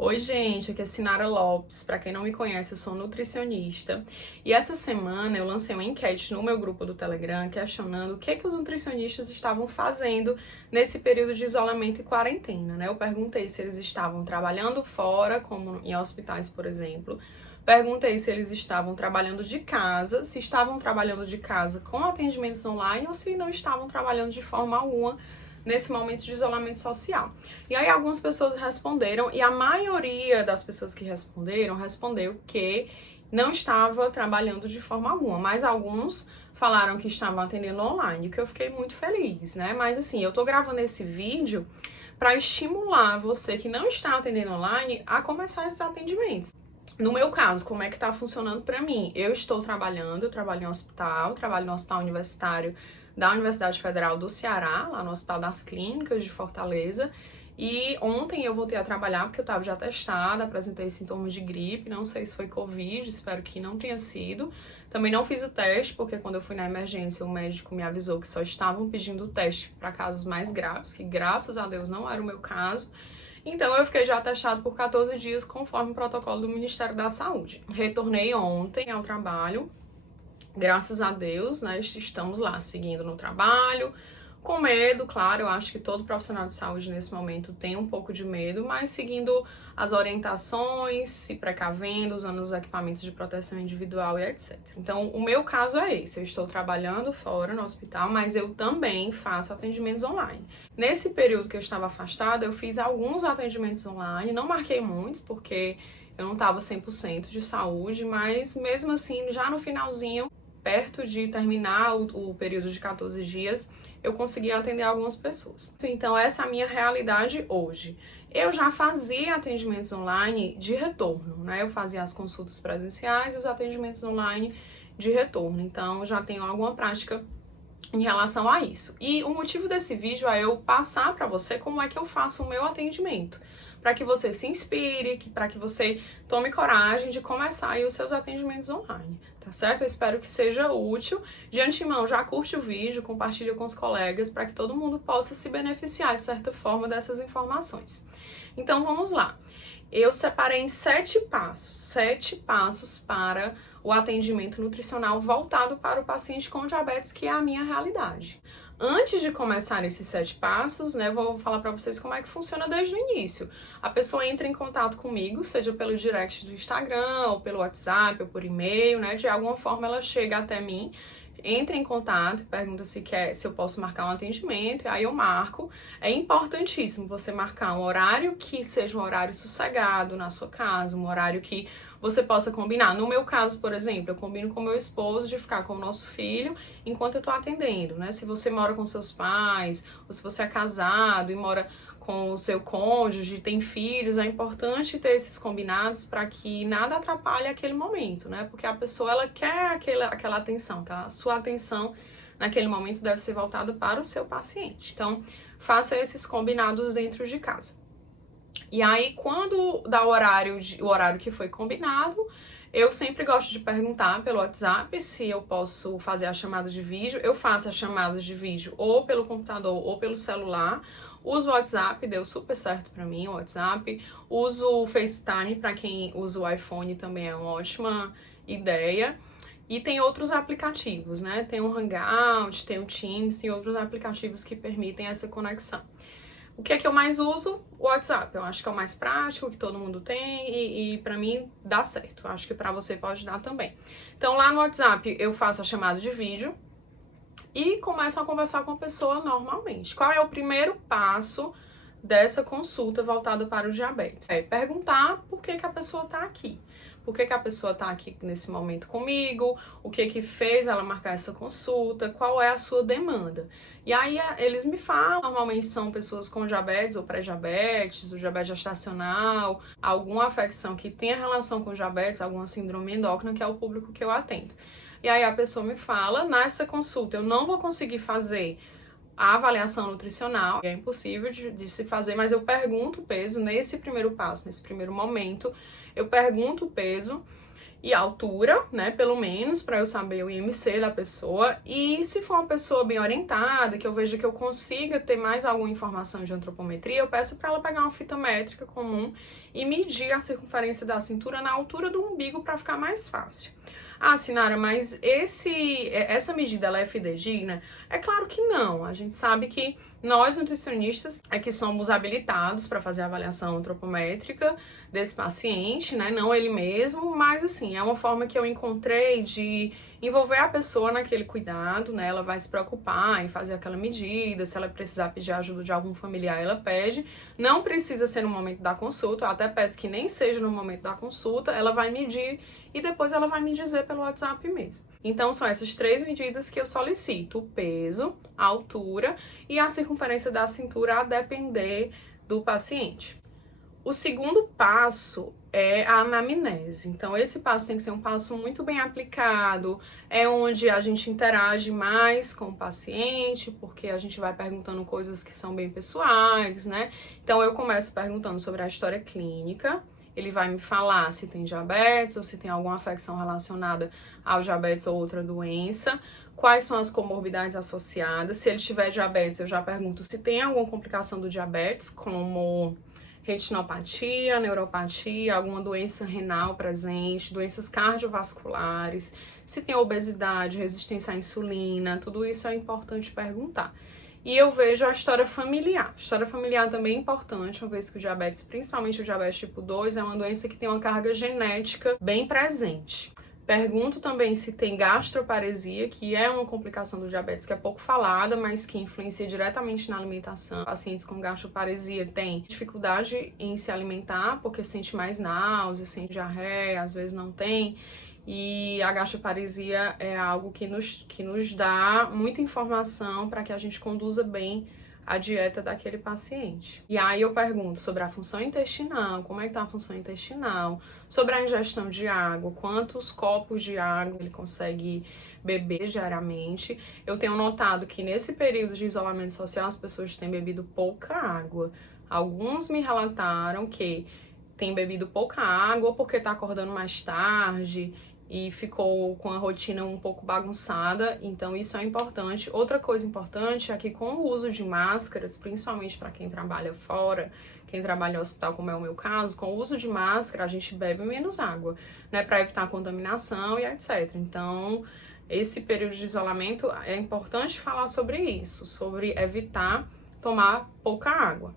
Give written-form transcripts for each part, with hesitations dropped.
Oi, gente, aqui é Sinara Lopes. Para quem não me conhece, eu sou nutricionista. E essa semana eu lancei uma enquete no meu grupo do Telegram questionando o que os nutricionistas estavam fazendo nesse período de isolamento e quarentena, né? Eu perguntei se eles estavam trabalhando fora, como em hospitais, por exemplo. Perguntei se eles estavam trabalhando de casa, se estavam trabalhando de casa com atendimentos online ou se não estavam trabalhando de forma alguma nesse momento de isolamento social. E aí algumas pessoas responderam, e a maioria das pessoas que respondeu que não estava trabalhando de forma alguma, mas alguns falaram que estavam atendendo online, o que eu fiquei muito feliz, né? Mas assim, eu tô gravando esse vídeo para estimular você que não está atendendo online a começar esses atendimentos. No meu caso, como é que tá funcionando para mim? Eu trabalho em hospital, trabalho no hospital universitário da Universidade Federal do Ceará, lá no Hospital das Clínicas de Fortaleza. E ontem eu voltei a trabalhar porque eu estava já testada, apresentei sintomas de gripe, não sei se foi Covid, espero que não tenha sido. Também não fiz o teste, porque quando eu fui na emergência o médico me avisou que só estavam pedindo o teste para casos mais graves, que graças a Deus não era o meu caso. Então eu fiquei já testado por 14 dias conforme o protocolo do Ministério da Saúde. Retornei ontem ao trabalho, graças a Deus, né, estamos lá seguindo no trabalho, com medo, claro, eu acho que todo profissional de saúde nesse momento tem um pouco de medo, mas seguindo as orientações, se precavendo, usando os equipamentos de proteção individual e etc. Então, o meu caso é esse, eu estou trabalhando fora no hospital, mas eu também faço atendimentos online. Nesse período que eu estava afastada, eu fiz alguns atendimentos online, não marquei muitos, porque eu não estava 100% de saúde, mas mesmo assim, já no finalzinho, perto de terminar o período de 14 dias, eu consegui atender algumas pessoas. Então, essa é a minha realidade hoje. Eu já fazia atendimentos online de retorno, né? Eu fazia as consultas presenciais e os atendimentos online de retorno. Então, já tenho alguma prática em relação a isso. E o motivo desse vídeo é eu passar para você como é que eu faço o meu atendimento, para que você se inspire, para que você tome coragem de começar aí os seus atendimentos online, tá certo? Eu espero que seja útil. De antemão, já curte o vídeo, compartilha com os colegas, para que todo mundo possa se beneficiar de certa forma dessas informações. Então vamos lá. Eu separei em 7 passos para o atendimento nutricional voltado para o paciente com diabetes, que é a minha realidade. Antes de começar esses 7 passos, né, vou falar para vocês como é que funciona desde o início. A pessoa entra em contato comigo, seja pelo direct do Instagram, ou pelo WhatsApp, ou por e-mail, né, de alguma forma ela chega até mim, entra em contato, pergunta se eu posso marcar um atendimento, e aí eu marco. É importantíssimo você marcar um horário que seja um horário sossegado na sua casa, um horário que você possa combinar. No meu caso, por exemplo, eu combino com meu esposo de ficar com o nosso filho enquanto eu tô atendendo, né? Se você mora com seus pais, ou se você é casado e mora com o seu cônjuge, tem filhos, é importante ter esses combinados para que nada atrapalhe aquele momento, né? Porque a pessoa, ela quer aquela atenção, tá? A sua atenção naquele momento deve ser voltada para o seu paciente. Então, faça esses combinados dentro de casa. E aí, quando dá o horário que foi combinado, eu sempre gosto de perguntar pelo WhatsApp se eu posso fazer a chamada de vídeo. Eu faço as chamadas de vídeo ou pelo computador ou pelo celular. Uso o WhatsApp, deu super certo pra mim o WhatsApp. Uso o FaceTime, pra quem usa o iPhone também é uma ótima ideia. E tem outros aplicativos, né? Tem o Hangout, tem o Teams, tem outros aplicativos que permitem essa conexão. O que é que eu mais uso? O WhatsApp. Eu acho que é o mais prático, que todo mundo tem e pra mim dá certo. Eu acho que pra você pode dar também. Então lá no WhatsApp eu faço a chamada de vídeo e começo a conversar com a pessoa normalmente. Qual é o primeiro passo dessa consulta voltada para o diabetes? É perguntar por que a pessoa está aqui. Por que a pessoa está aqui nesse momento comigo? O que fez ela marcar essa consulta? Qual é a sua demanda? E aí eles me falam, normalmente são pessoas com diabetes ou pré-diabetes, ou diabetes gestacional, alguma afecção que tenha relação com diabetes, alguma síndrome endócrina, que é o público que eu atendo. E aí a pessoa me fala, nessa consulta eu não vou conseguir fazer a avaliação nutricional, é impossível de se fazer, mas eu pergunto o peso nesse primeiro passo, nesse primeiro momento, eu pergunto o peso e altura, né, pelo menos, para eu saber o IMC da pessoa. E se for uma pessoa bem orientada, que eu vejo que eu consiga ter mais alguma informação de antropometria, eu peço para ela pegar uma fita métrica comum e medir a circunferência da cintura na altura do umbigo para ficar mais fácil. Ah, Sinara, mas essa medida ela é fidedigna? É claro que não. A gente sabe que nós, nutricionistas, é que somos habilitados para fazer a avaliação antropométrica desse paciente, né? Não ele mesmo, mas assim, é uma forma que eu encontrei de envolver a pessoa naquele cuidado, né? Ela vai se preocupar em fazer aquela medida, se ela precisar pedir ajuda de algum familiar, ela pede. Não precisa ser no momento da consulta, eu até peço que nem seja no momento da consulta, ela vai medir e depois ela vai me dizer pelo WhatsApp mesmo. Então são essas 3 medidas que eu solicito: o peso, a altura e a circunferência da cintura, a depender do paciente. O segundo passo é a anamnese. Então, esse passo tem que ser um passo muito bem aplicado, é onde a gente interage mais com o paciente, porque a gente vai perguntando coisas que são bem pessoais, né? Então, eu começo perguntando sobre a história clínica, ele vai me falar se tem diabetes ou se tem alguma afecção relacionada ao diabetes ou outra doença, quais são as comorbidades associadas. Se ele tiver diabetes, eu já pergunto se tem alguma complicação do diabetes, como retinopatia, neuropatia, alguma doença renal presente, doenças cardiovasculares, se tem obesidade, resistência à insulina, tudo isso é importante perguntar. E eu vejo a história familiar. A história familiar também é importante, uma vez que o diabetes, principalmente o diabetes tipo 2, é uma doença que tem uma carga genética bem presente. Pergunto também se tem gastroparesia, que é uma complicação do diabetes que é pouco falada, mas que influencia diretamente na alimentação. Pacientes com gastroparesia têm dificuldade em se alimentar porque sente mais náusea, sente diarreia, às vezes não tem. E a gastroparesia é algo que nos dá muita informação para que a gente conduza bem a dieta daquele paciente. E aí eu pergunto sobre a função intestinal, como é que tá a função intestinal, sobre a ingestão de água, quantos copos de água ele consegue beber diariamente. Eu tenho notado que nesse período de isolamento social as pessoas têm bebido pouca água. Alguns me relataram que têm bebido pouca água porque tá acordando mais tarde e ficou com a rotina um pouco bagunçada, então isso é importante. Outra coisa importante é que com o uso de máscaras, principalmente para quem trabalha fora, quem trabalha no hospital, como é o meu caso, com o uso de máscara a gente bebe menos água, né, para evitar a contaminação e etc. Então, esse período de isolamento é importante falar sobre isso, sobre evitar tomar pouca água.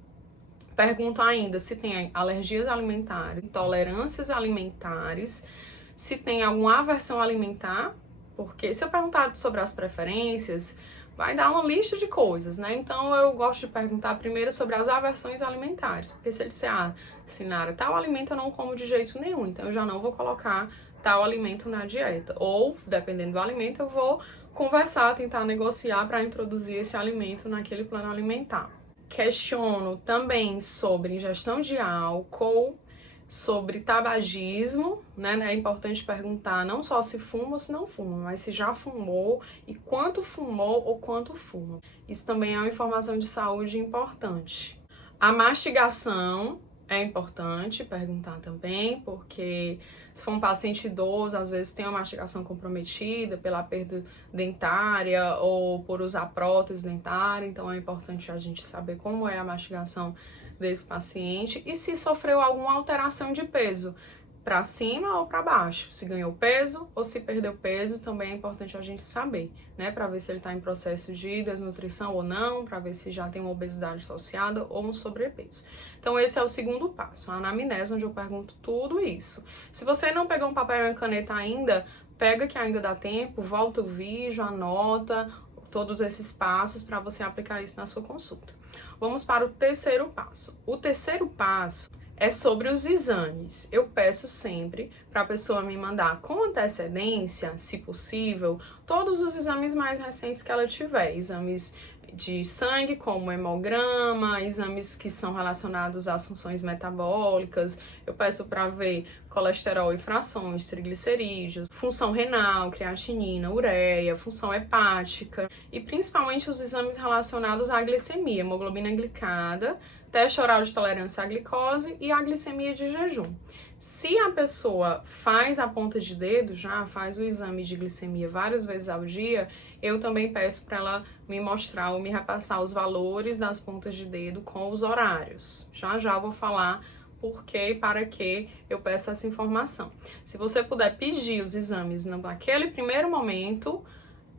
Pergunto ainda se tem alergias alimentares, intolerâncias alimentares, se tem alguma aversão alimentar, porque se eu perguntar sobre as preferências, vai dar uma lista de coisas, né? Então eu gosto de perguntar primeiro sobre as aversões alimentares, porque se ele disser, Sinara, tal alimento eu não como de jeito nenhum, então eu já não vou colocar tal alimento na dieta. Ou, dependendo do alimento, eu vou conversar, tentar negociar para introduzir esse alimento naquele plano alimentar. Questiono também sobre ingestão de álcool, sobre tabagismo, né? É importante perguntar não só se fuma ou se não fuma, mas se já fumou e quanto fumou ou quanto fuma. Isso também é uma informação de saúde importante. A mastigação é importante perguntar também, porque se for um paciente idoso, às vezes tem uma mastigação comprometida pela perda dentária ou por usar prótese dentária, então é importante a gente saber como é a mastigação desse paciente e se sofreu alguma alteração de peso, para cima ou para baixo, se ganhou peso ou se perdeu peso, também é importante a gente saber, né, para ver se ele está em processo de desnutrição ou não, para ver se já tem uma obesidade associada ou um sobrepeso. Então esse é o segundo passo, a anamnese, onde eu pergunto tudo isso. Se você não pegou um papel e uma caneta ainda, pega que ainda dá tempo, volta o vídeo, anota todos esses passos para você aplicar isso na sua consulta. Vamos para o terceiro passo. O terceiro passo é sobre os exames. Eu peço sempre para a pessoa me mandar com antecedência, se possível, todos os exames mais recentes que ela tiver. Exames de sangue, como hemograma, exames que são relacionados às funções metabólicas. Eu peço para ver colesterol e frações, triglicerídeos, função renal, creatinina, ureia, função hepática e principalmente os exames relacionados à glicemia, hemoglobina glicada, teste oral de tolerância à glicose e a glicemia de jejum. Se a pessoa faz a ponta de dedo, já faz o exame de glicemia várias vezes ao dia, eu também peço para ela me mostrar ou me repassar os valores das pontas de dedo com os horários. Já vou falar por que e para que eu peço essa informação. Se você puder pedir os exames naquele primeiro momento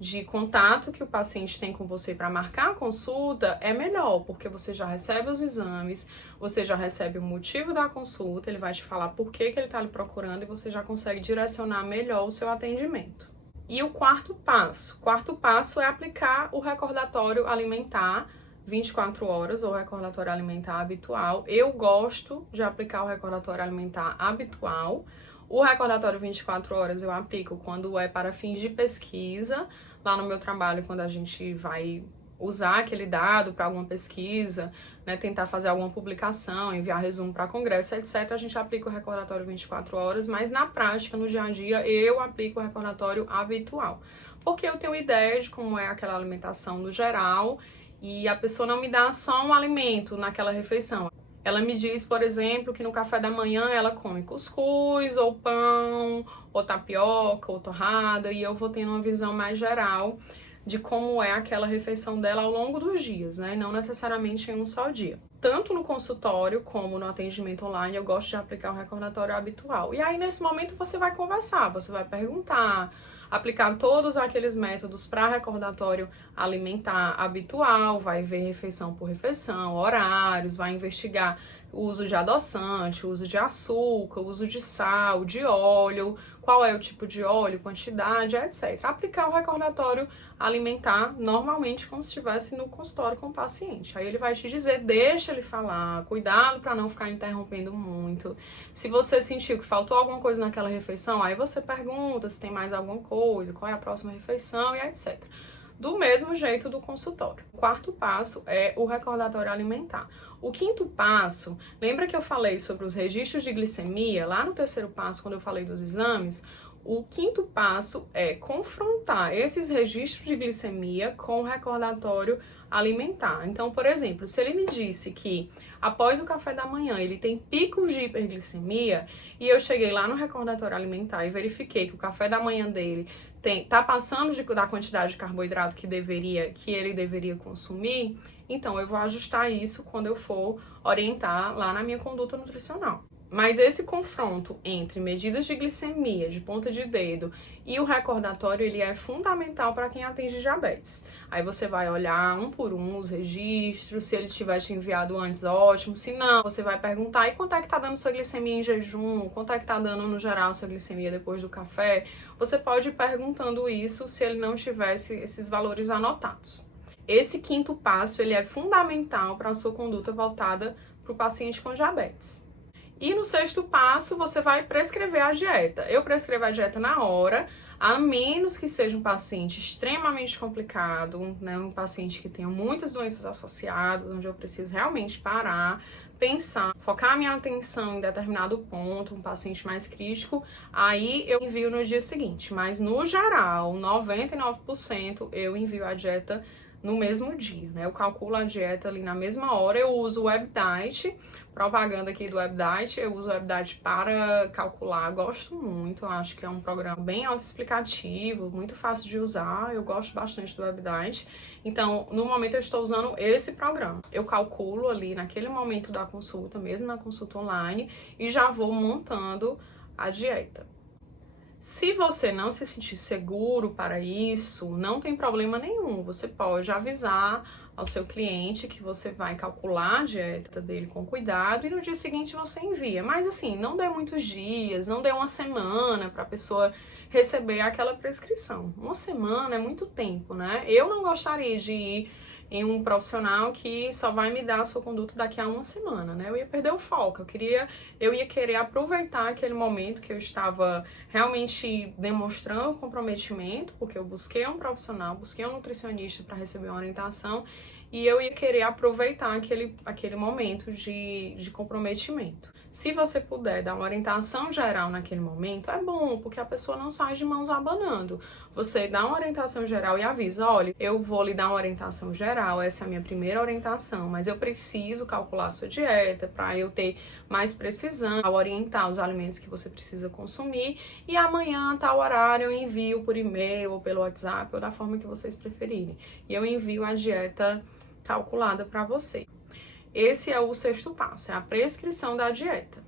de contato que o paciente tem com você para marcar a consulta, é melhor, porque você já recebe os exames, você já recebe o motivo da consulta, ele vai te falar por que ele está lhe procurando e você já consegue direcionar melhor o seu atendimento. E o quarto passo é aplicar o recordatório alimentar 24 horas, ou recordatório alimentar habitual. Eu gosto de aplicar o recordatório alimentar habitual. O recordatório 24 horas eu aplico quando é para fins de pesquisa, lá no meu trabalho, quando a gente vai usar aquele dado para alguma pesquisa, né, tentar fazer alguma publicação, enviar resumo para congresso, etc., a gente aplica o recordatório 24 horas, mas na prática, no dia a dia, eu aplico o recordatório habitual, porque eu tenho ideia de como é aquela alimentação no geral e a pessoa não me dá só um alimento naquela refeição. Ela me diz, por exemplo, que no café da manhã ela come cuscuz, ou pão, ou tapioca, ou torrada, e eu vou tendo uma visão mais geral de como é aquela refeição dela ao longo dos dias, né? Não necessariamente em um só dia. Tanto no consultório como no atendimento online, eu gosto de aplicar o recordatório habitual. E aí, nesse momento, você vai conversar, você vai perguntar, aplicar todos aqueles métodos para recordatório alimentar habitual, vai ver refeição por refeição, horários, vai investigar o uso de adoçante, o uso de açúcar, o uso de sal, de óleo, qual é o tipo de óleo, quantidade, etc. Aplicar o recordatório alimentar normalmente como se estivesse no consultório com o paciente. Aí ele vai te dizer, deixa ele falar, cuidado para não ficar interrompendo muito. Se você sentiu que faltou alguma coisa naquela refeição, aí você pergunta se tem mais alguma coisa, qual é a próxima refeição e etc. Do mesmo jeito do consultório. O quarto passo é o recordatório alimentar. O quinto passo, lembra que eu falei sobre os registros de glicemia? Lá no terceiro passo, quando eu falei dos exames, o quinto passo é confrontar esses registros de glicemia com o recordatório alimentar. Então, por exemplo, se ele me disse que após o café da manhã ele tem picos de hiperglicemia e eu cheguei lá no recordatório alimentar e verifiquei que o café da manhã dele tá passando da quantidade de carboidrato que ele deveria consumir, então eu vou ajustar isso quando eu for orientar lá na minha conduta nutricional. Mas esse confronto entre medidas de glicemia, de ponta de dedo e o recordatório, ele é fundamental para quem atende diabetes. Aí você vai olhar um por um os registros, se ele tiver te enviado antes, ótimo. Se não, você vai perguntar, e quanto é que tá dando sua glicemia em jejum? Quanto é que tá dando, no geral, sua glicemia depois do café? Você pode ir perguntando isso se ele não tivesse esses valores anotados. Esse quinto passo, ele é fundamental para a sua conduta voltada para o paciente com diabetes. E no sexto passo, você vai prescrever a dieta. Eu prescrevo a dieta na hora, a menos que seja um paciente extremamente complicado, né? Um paciente que tenha muitas doenças associadas, onde eu preciso realmente parar, pensar, focar a minha atenção em determinado ponto, um paciente mais crítico, aí eu envio no dia seguinte. Mas no geral, 99% eu envio a dieta no mesmo dia, né? Eu calculo a dieta ali na mesma hora, eu uso o WebDiet, propaganda aqui do WebDiet, eu uso o WebDiet para calcular, gosto muito, acho que é um programa bem autoexplicativo, muito fácil de usar, eu gosto bastante do WebDiet, então no momento eu estou usando esse programa. Eu calculo ali naquele momento da consulta, mesmo na consulta online, e já vou montando a dieta. Se você não se sentir seguro para isso, não tem problema nenhum. Você pode avisar ao seu cliente que você vai calcular a dieta dele com cuidado e no dia seguinte você envia. Mas assim, não dê muitos dias, não dê uma semana para a pessoa receber aquela prescrição. Uma semana é muito tempo, né? Eu não gostaria de ir em um profissional que só vai me dar a sua conduta daqui a uma semana, né? Eu ia perder o foco, eu ia querer aproveitar aquele momento que eu estava realmente demonstrando comprometimento, porque eu busquei um profissional, busquei um nutricionista para receber uma orientação, e eu ia querer aproveitar aquele momento de comprometimento. Se você puder dar uma orientação geral naquele momento, é bom, porque a pessoa não sai de mãos abanando. Você dá uma orientação geral e avisa, olha, eu vou lhe dar uma orientação geral, essa é a minha primeira orientação, mas eu preciso calcular a sua dieta para eu ter mais precisão ao orientar os alimentos que você precisa consumir, e amanhã, tal horário, eu envio por e-mail ou pelo WhatsApp ou da forma que vocês preferirem. E eu envio a dieta calculada para você. Esse é o 6º passo, é a prescrição da dieta.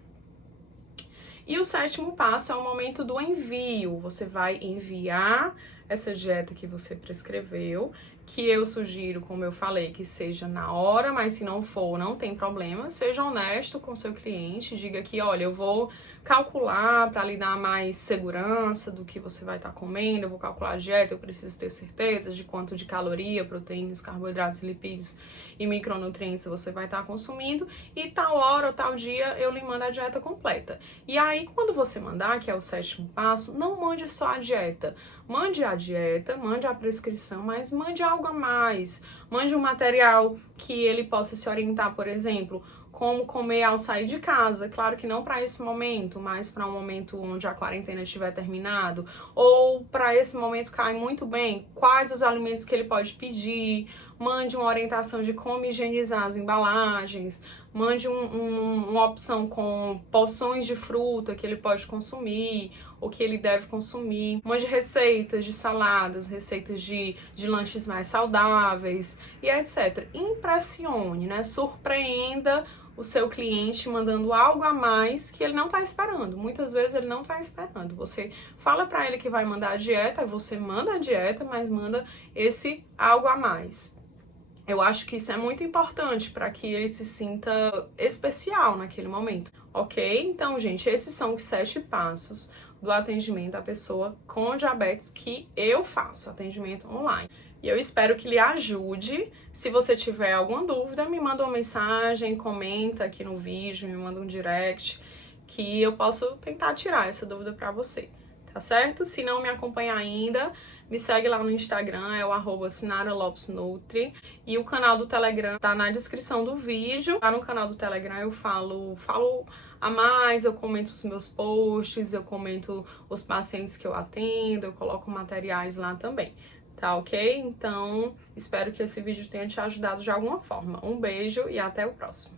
E o 7º passo é o momento do envio. Você vai enviar essa dieta que você prescreveu, que eu sugiro, como eu falei, que seja na hora, mas se não for, não tem problema. Seja honesto com seu cliente, diga que, olha, eu vou calcular para lhe dar mais segurança do que você vai estar comendo, eu vou calcular a dieta, eu preciso ter certeza de quanto de caloria, proteínas, carboidratos, lipídios e micronutrientes você vai estar consumindo, e tal hora ou tal dia eu lhe mando a dieta completa. E aí, quando você mandar, que é o 7º passo, não mande só a dieta. Mande a dieta, mande a prescrição, mas mande algo a mais. Mande um material que ele possa se orientar, por exemplo, como comer ao sair de casa. Claro que não para esse momento, mas para um momento onde a quarentena tiver terminado. Ou para esse momento cai muito bem, quais os alimentos que ele pode pedir. Mande uma orientação de como higienizar as embalagens. Mande uma opção com porções de fruta que ele pode consumir, o que ele deve consumir. Mande receitas de saladas, receitas de lanches mais saudáveis e etc. Impressione, né? Surpreenda o seu cliente mandando algo a mais que ele não está esperando. Muitas vezes ele não está esperando. Você fala para ele que vai mandar a dieta, você manda a dieta, mas manda esse algo a mais. Eu acho que isso é muito importante para que ele se sinta especial naquele momento, ok? Então, gente, esses são os 7 passos do atendimento à pessoa com diabetes que eu faço, atendimento online. E eu espero que lhe ajude. Se você tiver alguma dúvida, me manda uma mensagem, comenta aqui no vídeo, me manda um direct, que eu posso tentar tirar essa dúvida para você, tá certo? Se não me acompanha ainda, me segue lá no Instagram, é o @SinaraLopesNutri, e o canal do Telegram tá na descrição do vídeo. Lá no canal do Telegram eu falo a mais, eu comento os meus posts, eu comento os pacientes que eu atendo, eu coloco materiais lá também, tá ok? Então, espero que esse vídeo tenha te ajudado de alguma forma. Um beijo e até o próximo.